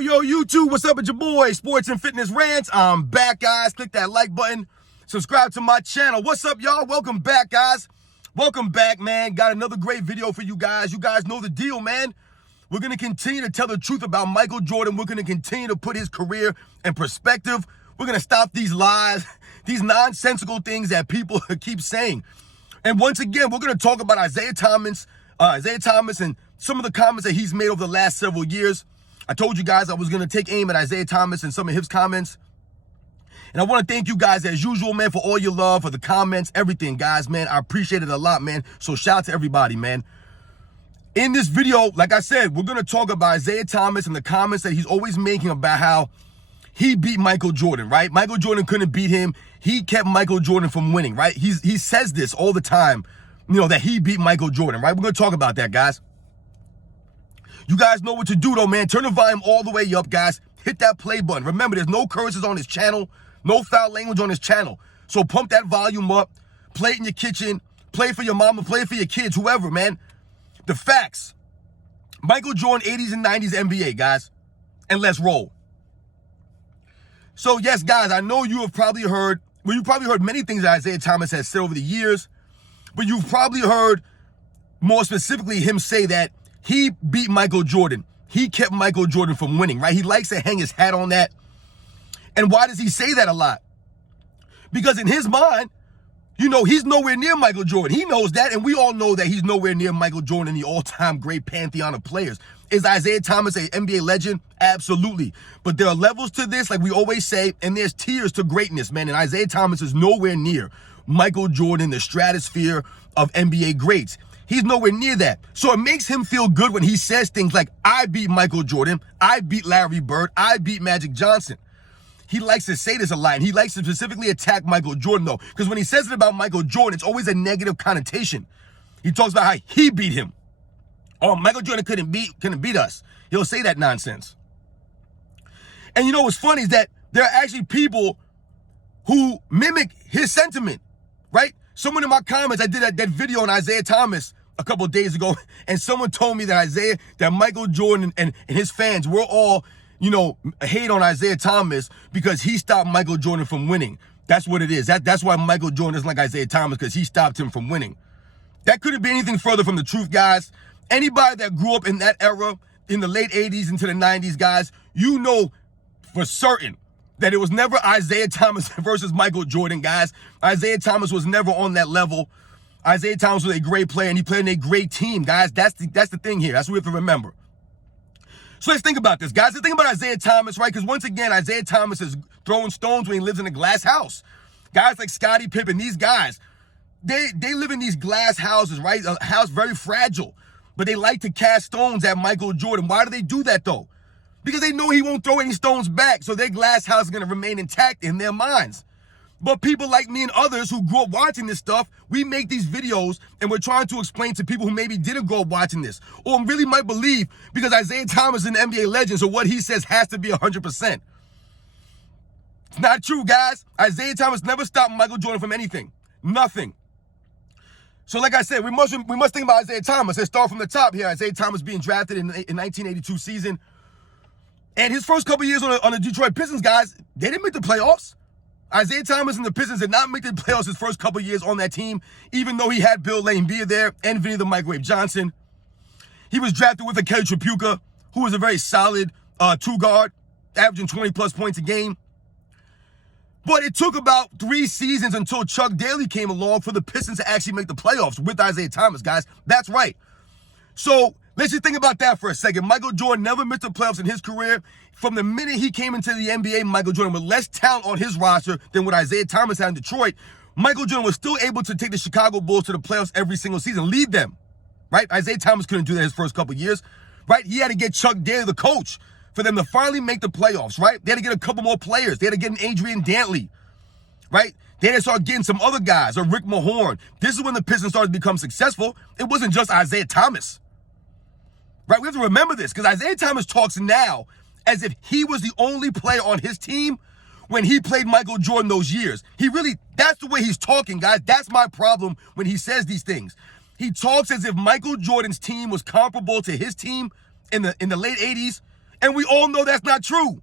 Yo, YouTube, what's up with your boy, Sports and Fitness Rants? I'm back, guys. Click that like button. Subscribe to my channel. What's up, y'all? Welcome back, guys. Welcome back, man. Got another great video for you guys. You guys know the deal, man. We're going to continue to tell the truth about Michael Jordan. We're going to continue to put his career in perspective. We're going to stop these lies, these nonsensical things that people keep saying. And once again, we're going to talk about Isiah Thomas and some of the comments that he's made over the last several years. I told you guys I was going to take aim at Isiah Thomas and some of his comments. And I want to thank you guys as usual, man, for all your love, for the comments, everything, guys, man. I appreciate it a lot, man. So shout out to everybody, man. In this video, like I said, we're going to talk about Isiah Thomas and the comments that he's always making about how he beat Michael Jordan, right? Michael Jordan couldn't beat him. He kept Michael Jordan from winning, right? He says this all the time, you know, that he beat Michael Jordan, right? We're going to talk about that, guys. You guys know what to do, though, man. Turn the volume all the way up, guys. Hit that play button. Remember, there's no curses on this channel, no foul language on this channel. So pump that volume up. Play it in your kitchen. Play for your mama. Play for your kids, whoever, man. The facts. Michael Jordan, 80s and 90s NBA, guys. And let's roll. So, yes, guys, I know you have probably heard, well, you probably heard many things that Isiah Thomas has said over the years, but you've probably heard more specifically him say that he beat Michael Jordan. He kept Michael Jordan from winning, right? He likes to hang his hat on that. And why does he say that a lot? Because in his mind, you know, he's nowhere near Michael Jordan. He knows that, and we all know that he's nowhere near Michael Jordan, the all-time great pantheon of players. Is Isiah Thomas an NBA legend? Absolutely. But there are levels to this, like we always say, and there's tiers to greatness, man. And Isiah Thomas is nowhere near Michael Jordan, the stratosphere of NBA greats. He's nowhere near that. So it makes him feel good when he says things like, I beat Michael Jordan, I beat Larry Bird, I beat Magic Johnson. He likes to say this a lot, and he likes to specifically attack Michael Jordan, though, because when he says it about Michael Jordan, it's always a negative connotation. He talks about how he beat him. Oh, Michael Jordan couldn't beat us. He'll say that nonsense. And you know what's funny is that there are actually people who mimic his sentiment, right? Someone in my comments, I did that video on Isiah Thomas a couple of days ago, and someone told me that Michael Jordan and his fans were all, you know, hate on Isiah Thomas because he stopped Michael Jordan from winning. That's what it is. That's why Michael Jordan doesn't like Isiah Thomas, because he stopped him from winning. That couldn't be anything further from the truth, guys. Anybody that grew up in that era, in the late 80s into the 90s, guys, you know for certain that it was never Isiah Thomas versus Michael Jordan, guys. Isiah Thomas was never on that level. Isiah Thomas was a great player, and he played in a great team, guys. That's the thing here. That's what we have to remember. So let's think about this, guys. Let's think about Isiah Thomas, right? Because once again, Isiah Thomas is throwing stones when he lives in a glass house. Guys like Scottie Pippen, these guys, they live in these glass houses, right? A house very fragile, but they like to cast stones at Michael Jordan. Why do they do that, though? Because they know he won't throw any stones back, so their glass house is going to remain intact in their minds. But people like me and others who grew up watching this stuff, we make these videos and we're trying to explain to people who maybe didn't grow up watching this, or really might believe because Isiah Thomas is an NBA legend, so what he says has to be 100%. It's not true, guys. Isiah Thomas never stopped Michael Jordan from anything. Nothing. So like I said, we must think about Isiah Thomas. Let's start from the top here. Isiah Thomas being drafted in 1982 season. And his first couple years on the Detroit Pistons, guys, they didn't make the playoffs. Isiah Thomas and the Pistons did not make the playoffs his first couple years on that team, even though he had Bill Laimbeer there and Vinny the Microwave Johnson. He was drafted with a Kelly Tripucka, who was a very solid two-guard, averaging 20-plus points a game. But it took about 3 seasons until Chuck Daly came along for the Pistons to actually make the playoffs with Isiah Thomas, guys. That's right. So let's just think about that for a second. Michael Jordan never missed the playoffs in his career. From the minute he came into the NBA, Michael Jordan with less talent on his roster than what Isiah Thomas had in Detroit, Michael Jordan was still able to take the Chicago Bulls to the playoffs every single season, lead them, right? Isiah Thomas couldn't do that his first couple years, right? He had to get Chuck Daly, the coach, for them to finally make the playoffs, right? They had to get a couple more players. They had to get an Adrian Dantley, right? They had to start getting some other guys, or Rick Mahorn. This is when the Pistons started to become successful. It wasn't just Isiah Thomas, right? We have to remember this, because Isiah Thomas talks now as if he was the only player on his team when he played Michael Jordan those years. That's the way he's talking, guys. That's my problem when he says these things. He talks as if Michael Jordan's team was comparable to his team in the late 80s And we all know that's not true.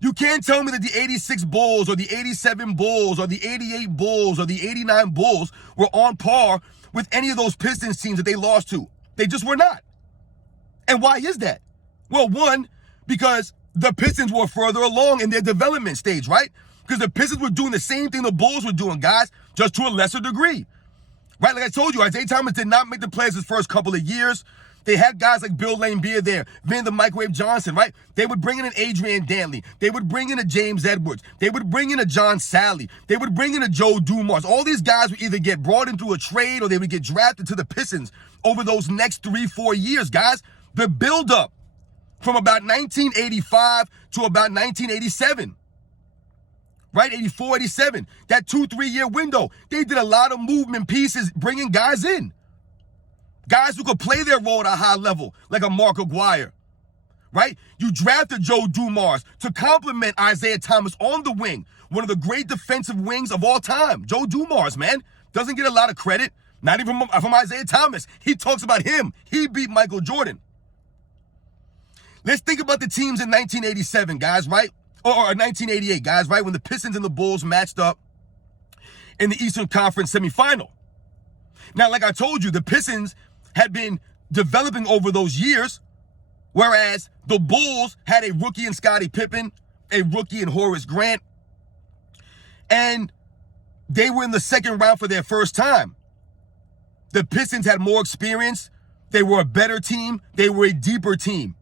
You can't tell me that the 86 Bulls or the 87 Bulls or the 88 Bulls or the 89 Bulls were on par with any of those Pistons teams that they lost to. They just were not. And why is that? Well, one, because the Pistons were further along in their development stage, right? Because the Pistons were doing the same thing the Bulls were doing, guys, just to a lesser degree. Right? Like I told you, Isiah Thomas did not make the playoffs his first couple of years. They had guys like Bill Laimbeer there, Van the Microwave Johnson, right? They would bring in an Adrian Dantley. They would bring in a James Edwards. They would bring in a John Sally. They would bring in a Joe Dumars. All these guys would either get brought in through a trade or they would get drafted to the Pistons over those next 3-4 years, guys. The buildup from about 1985 to about 1987. Right, 84, 87, that 2-3 year window. They did a lot of movement pieces, bringing guys in. Guys who could play their role at a high level, like a Mark Aguirre, right? You drafted Joe Dumars to complement Isiah Thomas on the wing, one of the great defensive wings of all time. Joe Dumars, man, doesn't get a lot of credit, not even from Isiah Thomas. He talks about him. He beat Michael Jordan. Let's think about the teams in 1987, guys, right? Or 1988, guys, right? When the Pistons and the Bulls matched up in the Eastern Conference semifinal. Now, like I told you, the Pistons had been developing over those years, whereas the Bulls had a rookie in Scottie Pippen, a rookie in Horace Grant, and they were in the second round for their first time. The Pistons had more experience. They were a better team. They were a deeper team.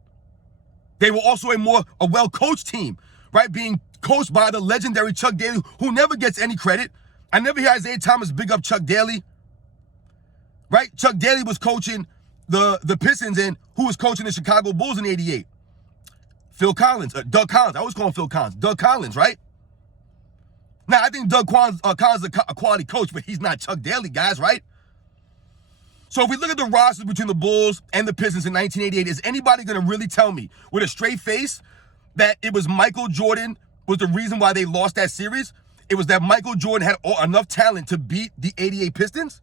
They were also a well-coached team, right? Being coached by the legendary Chuck Daly, who never gets any credit. I never hear Isiah Thomas big up Chuck Daly, right? Chuck Daly was coaching the Pistons, and who was coaching the Chicago Bulls in '88? Doug Collins. I always call him Phil Collins. Doug Collins, right? Now, I think Doug Collins is a quality coach, but he's not Chuck Daly, guys, right? So if we look at the rosters between the Bulls and the Pistons in 1988, is anybody going to really tell me with a straight face that it was Michael Jordan was the reason why they lost that series? It was that Michael Jordan had enough talent to beat the 88 Pistons?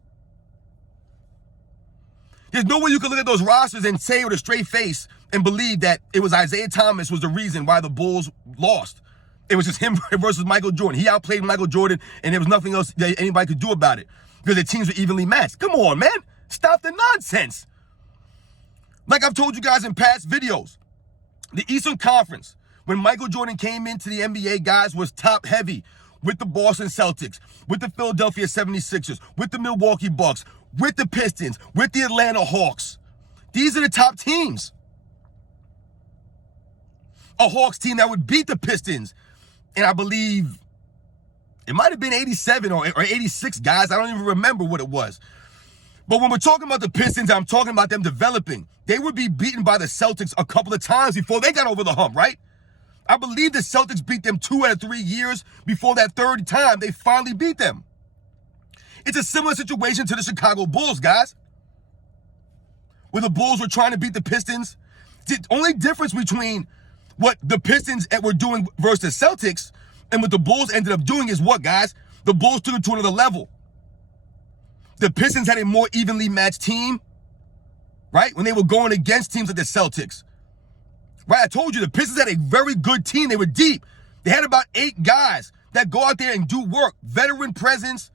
There's no way you can look at those rosters and say with a straight face and believe that it was Isiah Thomas was the reason why the Bulls lost. It was just him versus Michael Jordan. He outplayed Michael Jordan, and there was nothing else that anybody could do about it because the teams were evenly matched. Come on, man. Stop the nonsense. Like I've told you guys in past videos, the Eastern Conference, when Michael Jordan came into the NBA, guys, was top heavy with the Boston Celtics, with the Philadelphia 76ers, with the Milwaukee Bucks, with the Pistons, with the Atlanta Hawks. These are the top teams. A Hawks team that would beat the Pistons. And I believe it might have been 87 or 86, guys. I don't even remember what it was. But when we're talking about the Pistons, I'm talking about them developing. They would be beaten by the Celtics a couple of times before they got over the hump, right? I believe the Celtics beat them 2 out of 3 years before that third time they finally beat them. It's a similar situation to the Chicago Bulls, guys, where the Bulls were trying to beat the Pistons. The only difference between what the Pistons were doing versus the Celtics and what the Bulls ended up doing is what, guys? The Bulls took it to another level. The Pistons had a more evenly matched team, right? When they were going against teams like the Celtics. Right, I told you, the Pistons had a very good team. They were deep. They had about 8 guys that go out there and do work. Veteran presence.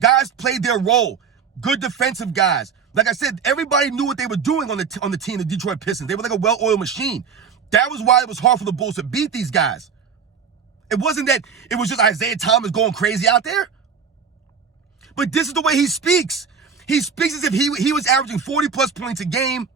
Guys played their role. Good defensive guys. Like I said, everybody knew what they were doing on the team, the Detroit Pistons. They were like a well-oiled machine. That was why it was hard for the Bulls to beat these guys. It wasn't that it was just Isiah Thomas going crazy out there. But this is the way he speaks. He speaks as if he was averaging 40-plus points a game,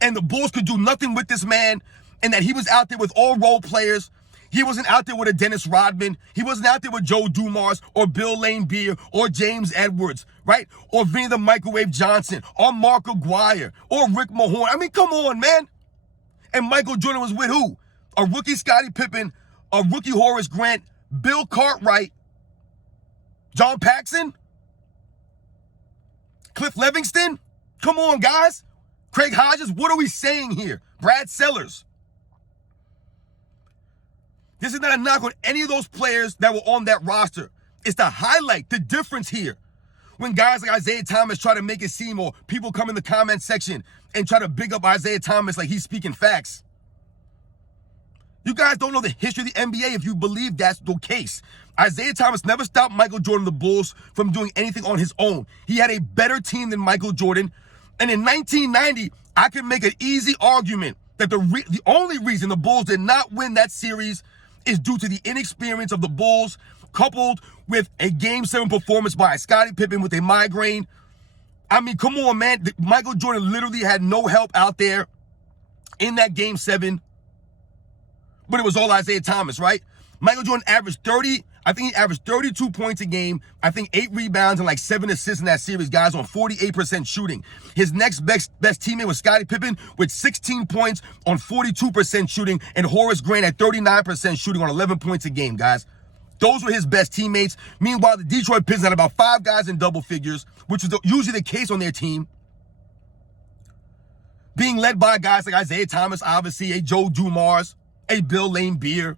and the Bulls could do nothing with this man, and that he was out there with all role players. He wasn't out there with a Dennis Rodman. He wasn't out there with Joe Dumars or Bill Laimbeer or James Edwards, right? Or Van the Microwave Johnson or Mark Aguirre or Rick Mahorn. I mean, come on, man. And Michael Jordan was with who? A rookie Scottie Pippen, a rookie Horace Grant, Bill Cartwright, John Paxson, Cliff Livingston. Come on, guys. Craig Hodges. What are we saying here? Brad Sellers. This is not a knock on any of those players that were on that roster. It's to highlight the difference here. When guys like Isiah Thomas try to make it seem, or people come in the comment section and try to big up Isiah Thomas like he's speaking facts. You guys don't know the history of the NBA if you believe that's the case. Isiah Thomas never stopped Michael Jordan, the Bulls, from doing anything on his own. He had a better team than Michael Jordan. And in 1990, I can make an easy argument that the only reason the Bulls did not win that series is due to the inexperience of the Bulls, coupled with a Game 7 performance by Scottie Pippen with a migraine. I mean, come on, man. Michael Jordan literally had no help out there in that Game 7. But it was all Isiah Thomas, right? Michael Jordan averaged 30, I think he averaged 32 points a game. I think 8 rebounds and like 7 assists in that series, guys, on 48% shooting. His next best teammate was Scottie Pippen with 16 points on 42% shooting, and Horace Grant at 39% shooting on 11 points a game, guys. Those were his best teammates. Meanwhile, the Detroit Pistons had about 5 guys in double figures, which was usually the case on their team, being led by guys like Isiah Thomas, obviously, a Joe Dumars, a Bill Laimbeer.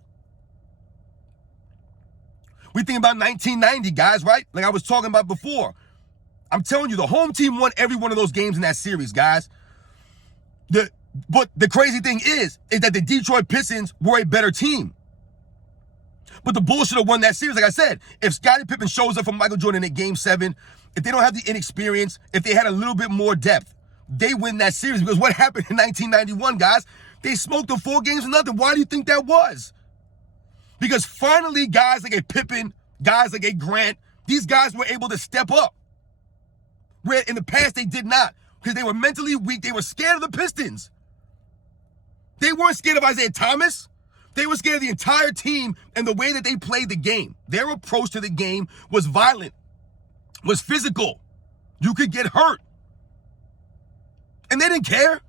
We think about 1990, guys, right? Like I was talking about before. I'm telling you, the home team won every one of those games in that series, guys. But the crazy thing is that the Detroit Pistons were a better team. But the Bulls should have won that series. Like I said, if Scottie Pippen shows up for Michael Jordan in Game 7, if they don't have the inexperience, if they had a little bit more depth, they win that series. Because what happened in 1991, guys? They smoked them 4 games to nothing. Why do you think that was? Because finally, guys like a Pippen, guys like a Grant, these guys were able to step up. Where in the past they did not. Because they were mentally weak. They were scared of the Pistons. They weren't scared of Isiah Thomas. They were scared of the entire team and the way that they played the game. Their approach to the game was violent, was physical. You could get hurt. And they didn't care.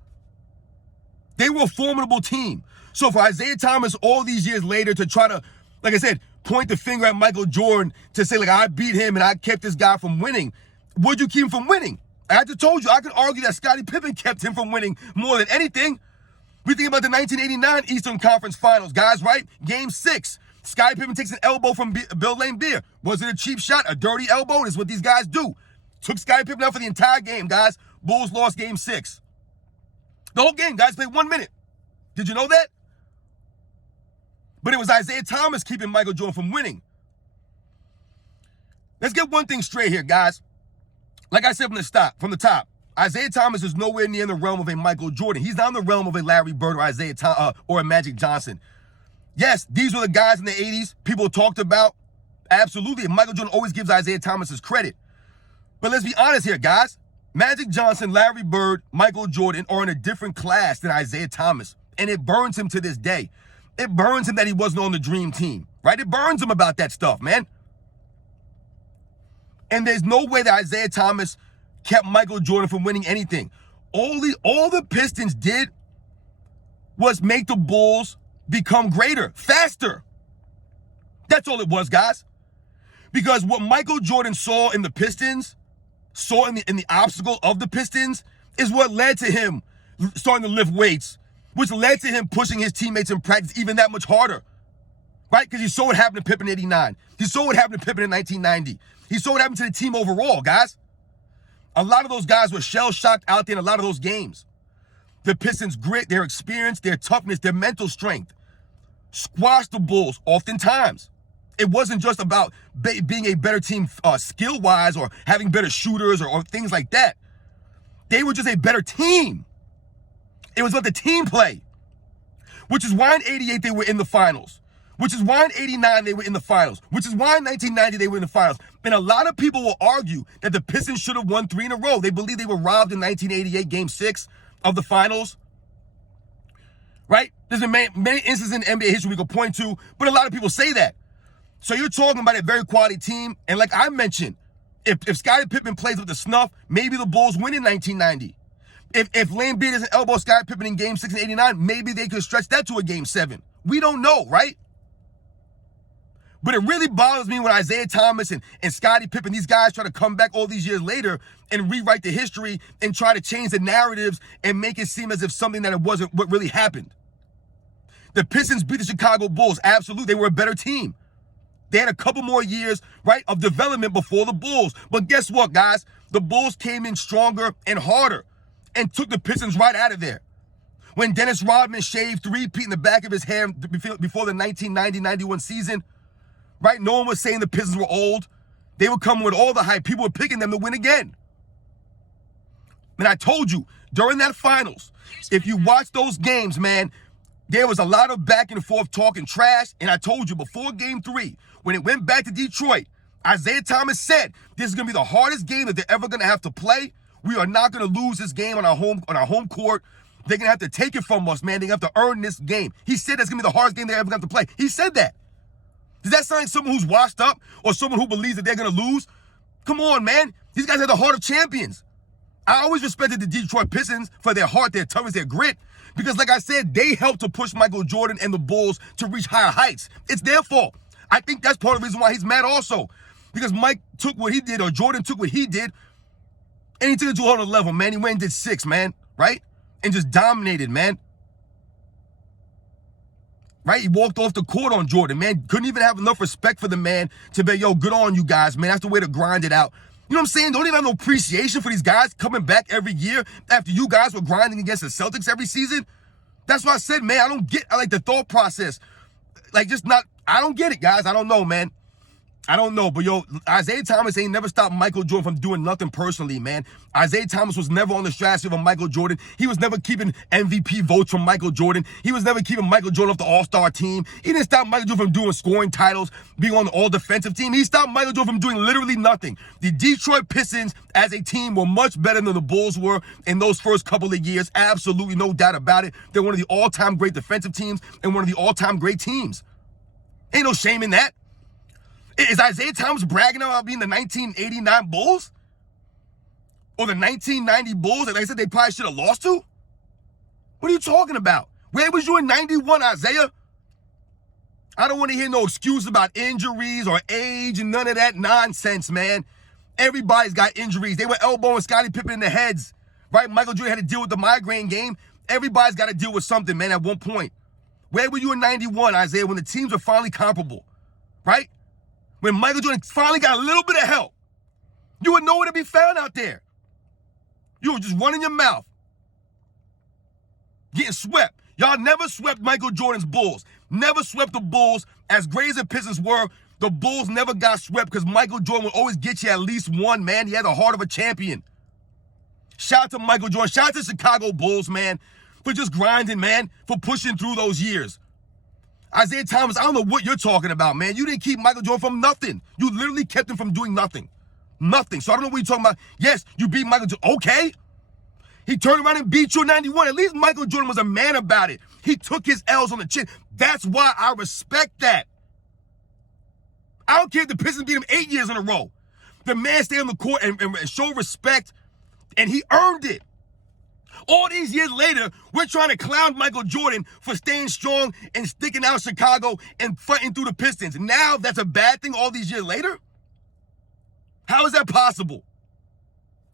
They were a formidable team. So for Isiah Thomas all these years later to try to, like I said, point the finger at Michael Jordan to say, like, I beat him and I kept this guy from winning. Would you keep him from winning? I just told you, I could argue that Scottie Pippen kept him from winning more than anything. We think about the 1989 Eastern Conference Finals, guys, right? Game 6. Scottie Pippen takes an elbow from Bill Laimbeer. Was it a cheap shot? A dirty elbow? That's what these guys do. Took Scottie Pippen out for the entire game, guys. Bulls lost Game 6. The whole game, guys, played 1 minute. Did you know that? But it was Isiah Thomas keeping Michael Jordan from winning. Let's get one thing straight here, guys. Like I said from the top, Isiah Thomas is nowhere near in the realm of a Michael Jordan. He's not in the realm of a Larry Bird or a Magic Johnson. Yes, these were the guys in the 80s people talked about. Absolutely. And Michael Jordan always gives Isiah Thomas his credit. But let's be honest here, guys. Magic Johnson, Larry Bird, Michael Jordan are in a different class than Isiah Thomas. And it burns him to this day. It burns him that he wasn't on the dream team, right? It burns him about that stuff, man. And there's no way that Isiah Thomas kept Michael Jordan from winning anything. All the Pistons did was make the Bulls become greater, faster. That's all it was, guys. Because what Michael Jordan saw in the Pistons, saw in the obstacle of the Pistons, is what led to him starting to lift weights, which led to him pushing his teammates in practice even that much harder, right? Because he saw what happened to Pippen in 89. He saw what happened to Pippen in 1990. He saw what happened to the team overall, guys. A lot of those guys were shell-shocked out there in a lot of those games. The Pistons' grit, their experience, their toughness, their mental strength squashed the Bulls oftentimes. It wasn't just about being a better team skill-wise or having better shooters or things like that. They were just a better team. It was about the team play, which is why in 88 they were in the finals, which is why in 89 they were in the finals, which is why in 1990 they were in the finals. And a lot of people will argue that the Pistons should have won 3 in a row. They believe they were robbed in 1988 Game 6 of the finals, right? There's been many instances in NBA history we could point to, but a lot of people say that. So you're talking about a very quality team, and like I mentioned, if Scottie Pippen plays with the snuff, maybe the Bulls win in 1990. If Laimbeer doesn't elbow Scottie Pippen in Game 6 and 89, maybe they could stretch that to a Game 7. We don't know, right? But it really bothers me when Isiah Thomas and Scottie Pippen, these guys try to come back all these years later and rewrite the history and try to change the narratives and make it seem as if something that it wasn't what really happened. The Pistons beat the Chicago Bulls. Absolutely, they were a better team. They had a couple more years, right, of development before the Bulls. But guess what, guys? The Bulls came in stronger and harder and took the Pistons right out of there. When Dennis Rodman shaved 3-peat in the back of his hair before the 1990-91 season, right? No one was saying the Pistons were old. They were coming with all the hype. People were picking them to win again. And I told you, during that finals, if you watch those games, man, there was a lot of back and forth talking trash. And I told you, before Game 3, when it went back to Detroit, Isiah Thomas said, this is going to be the hardest game that they're ever going to have to play. We are not going to lose this game on our home court. They're going to have to take it from us, man. They have to earn this game. He said that's going to be the hardest game they're ever going to have to play. He said that. Does that sound like someone who's washed up or someone who believes that they're going to lose? Come on, man. These guys have the heart of champions. I always respected the Detroit Pistons for their heart, their toughness, their grit. Because like I said, they helped to push Michael Jordan and the Bulls to reach higher heights. It's their fault. I think that's part of the reason why he's mad also. Because Mike took what he did, or Jordan took what he did, and he took it to another level, man. He went and did 6, man, right? And just dominated, man. Right? He walked off the court on Jordan, man. Couldn't even have enough respect for the man to be, yo, good on you guys, man. That's the way to grind it out. You know what I'm saying? Don't even have no appreciation for these guys coming back every year after you guys were grinding against the Celtics every season. That's why I said, man, I like the thought process. Like, I don't get it, guys. I don't know, man. I don't know, but yo, Isiah Thomas ain't never stopped Michael Jordan from doing nothing personally, man. Isiah Thomas was never on the stratosphere of Michael Jordan. He was never keeping MVP votes from Michael Jordan. He was never keeping Michael Jordan off the All-Star team. He didn't stop Michael Jordan from doing scoring titles, being on the all-defensive team. He stopped Michael Jordan from doing literally nothing. The Detroit Pistons, as a team, were much better than the Bulls were in those first couple of years. Absolutely no doubt about it. They're one of the all-time great defensive teams and one of the all-time great teams. Ain't no shame in that. Is Isiah Thomas bragging about being the 1989 Bulls? Or the 1990 Bulls that they said they probably should have lost to? What are you talking about? Where was you in 91, Isiah? I don't want to hear no excuse about injuries or age and none of that nonsense, man. Everybody's got injuries. They were elbowing Scottie Pippen in the heads, right? Michael Jordan had to deal with the migraine game. Everybody's got to deal with something, man, at one point. Where were you in 91, Isiah, when the teams were finally comparable, right? When Michael Jordan finally got a little bit of help, you were nowhere to be found out there. You were just running your mouth, getting swept. Y'all never swept Michael Jordan's Bulls. Never swept the Bulls. As great as the Pistons were, the Bulls never got swept because Michael Jordan would always get you at least one, man. He had the heart of a champion. Shout out to Michael Jordan. Shout out to Chicago Bulls, man, for just grinding, man, for pushing through those years. Isiah Thomas, I don't know what you're talking about, man. You didn't keep Michael Jordan from nothing. You literally kept him from doing nothing. Nothing. So I don't know what you're talking about. Yes, you beat Michael Jordan. Okay. He turned around and beat you in 91. At least Michael Jordan was a man about it. He took his L's on the chin. That's why I respect that. I don't care if the Pistons beat him 8 years in a row. The man stayed on the court and show respect, and he earned it. All these years later, we're trying to clown Michael Jordan for staying strong and sticking out Chicago and fighting through the Pistons. Now that's a bad thing all these years later? How is that possible?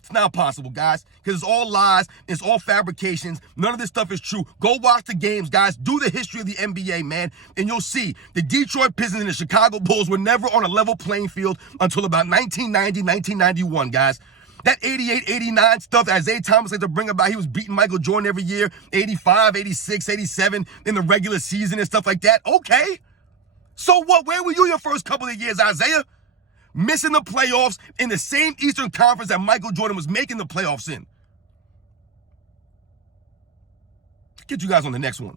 It's not possible, guys, because it's all lies. It's all fabrications. None of this stuff is true. Go watch the games, guys. Do the history of the NBA, man, and you'll see the Detroit Pistons and the Chicago Bulls were never on a level playing field until about 1990, 1991, guys. That 88, 89 stuff that Isiah Thomas liked to bring about, he was beating Michael Jordan every year, 85, 86, 87 in the regular season and stuff like that. Okay. So what? Where were you your first couple of years, Isiah? Missing the playoffs in the same Eastern Conference that Michael Jordan was making the playoffs in. Get you guys on the next one.